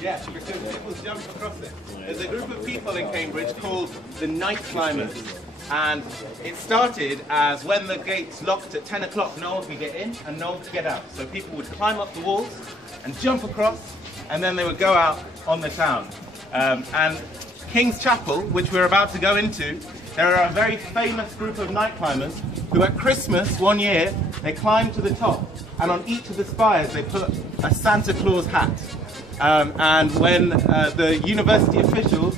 Yeah, because people jump across it. There's a group of people in Cambridge called the Night Climbers, and it started as when the gates locked at 10 o'clock, no one could get in and no one could get out. So people would climb up the walls and jump across, and then they would go out on the town. And King's Chapel, which we're about to go into, there are a very famous group of night climbers who at Christmas one year, they climbed to the top, and on each of the spires they put a Santa Claus hat. And when the university officials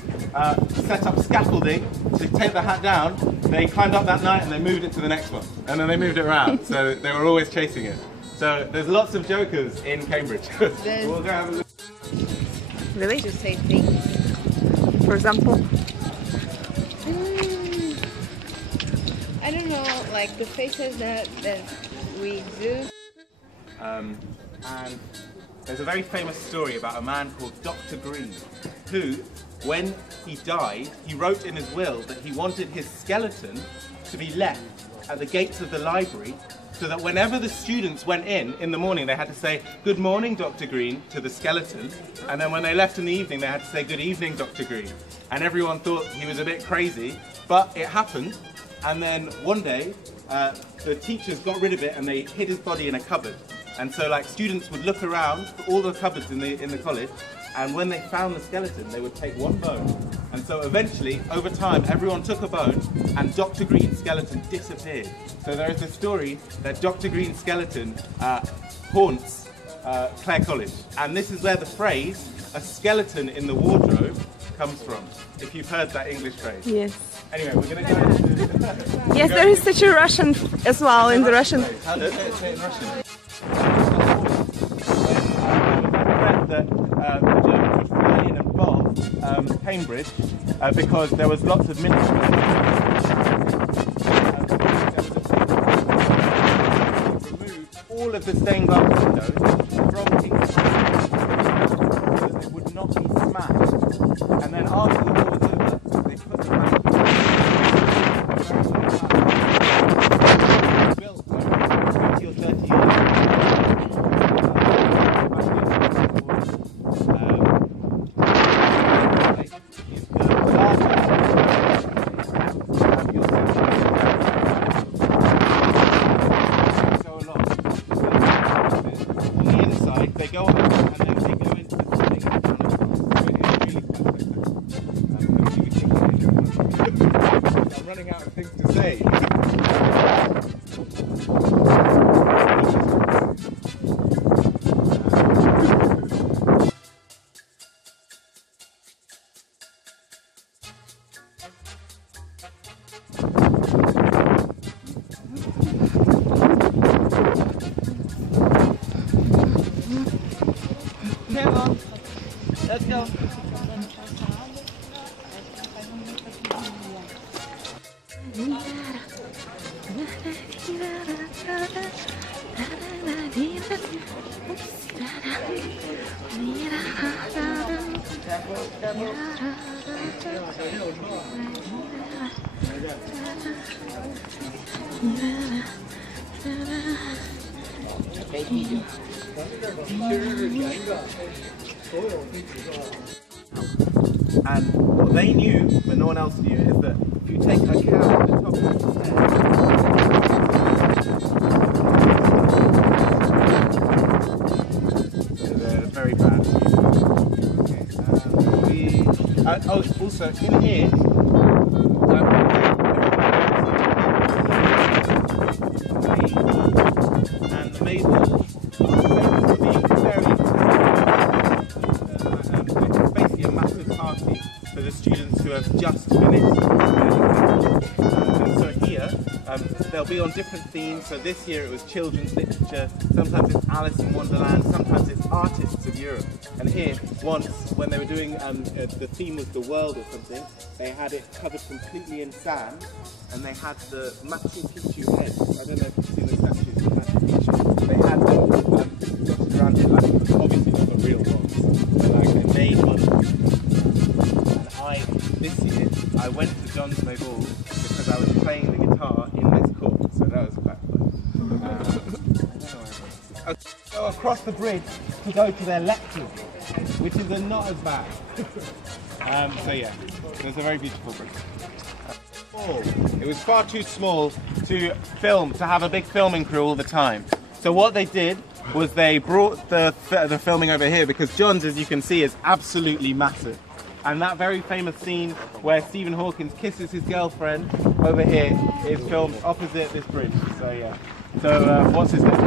set up scaffolding to take the hat down, they climbed up that night and they moved it to the next one. And then they moved it around, so they were always chasing it. So there's lots of jokers in Cambridge. We'll go have a look. Really? To say things. For example? I don't know, like the faces that we do. And there's a very famous story about a man called Dr. Green, who, when he died, he wrote in his will that he wanted his skeleton to be left at the gates of the library, so that whenever the students went in the morning, they had to say, "Good morning, Dr. Green," to the skeleton, and then when they left in the evening, they had to say, "Good evening, Dr. Green." And everyone thought he was a bit crazy, but it happened, and then one day, the teachers got rid of it and they hid his body in a cupboard. And so like students would look around for all the cupboards in the college, and when they found the skeleton, they would take one bone. And so eventually, over time, everyone took a bone and Dr. Green's skeleton disappeared. So there is a story that Dr. Green's skeleton haunts Clare College. And this is where the phrase, "a skeleton in the wardrobe," comes from, if you've heard that English phrase. Yes. Anyway, we're going to go into... Yes, there is such a Russian as well, in the Russian. How does it say in Russian? That the Germans would fly in and bomb Cambridge because there was lots of military. Removed all of the stained glass windows from King's Chapel so that they would not be smashed. And then after the war was over, they put them back. Built over 20 or 30 years. They go up and then they go into the building and down I'm running out of things to say. Let's go. And what they knew, but no one else knew, is that if you take a cow at the top of the stairs, so they're very bad. Okay, oh, also in here, and the Mabel. For the students who have just finished. And so here, they'll be on different themes. So this year it was children's literature, sometimes it's Alice in Wonderland, sometimes it's artists of Europe. And here, once, when they were doing, the theme was the world or something, they had it covered completely in sand, and they had the Machu Picchu head. I don't know if you've seen the statues of Machu Picchu. They had them dotted around it, like, obviously not the real ones, but like they made John's play ball because I was playing the guitar in this court, so that was quite fun. I go across the bridge to go to their lectures, which is not as bad. So yeah, it was a very beautiful bridge. It was far too small to film, to have a big filming crew all the time. So what they did was they brought the filming over here because John's, as you can see, is absolutely massive. And that very famous scene where Stephen Hawking kisses his girlfriend over here is filmed opposite this bridge. So yeah. So what's his name? I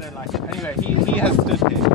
don't like it. Anyway, he has stood here.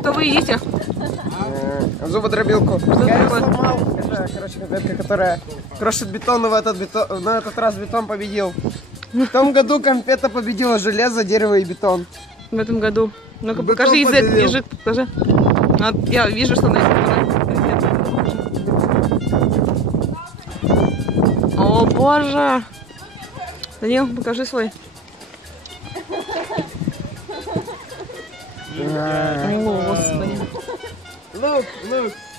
Что вы едите? Зубодробилку. Что это Я такое? сломал. Это, короче, конфетка, которая крошит бетон, но на этот раз бетон победил. В том году конфета победила железо, дерево и бетон. В этом году. Ну-ка, Бетон покажи победил. язык, покажи. А, я вижу, что на О, боже! Данил, покажи свой. О, господи. Look.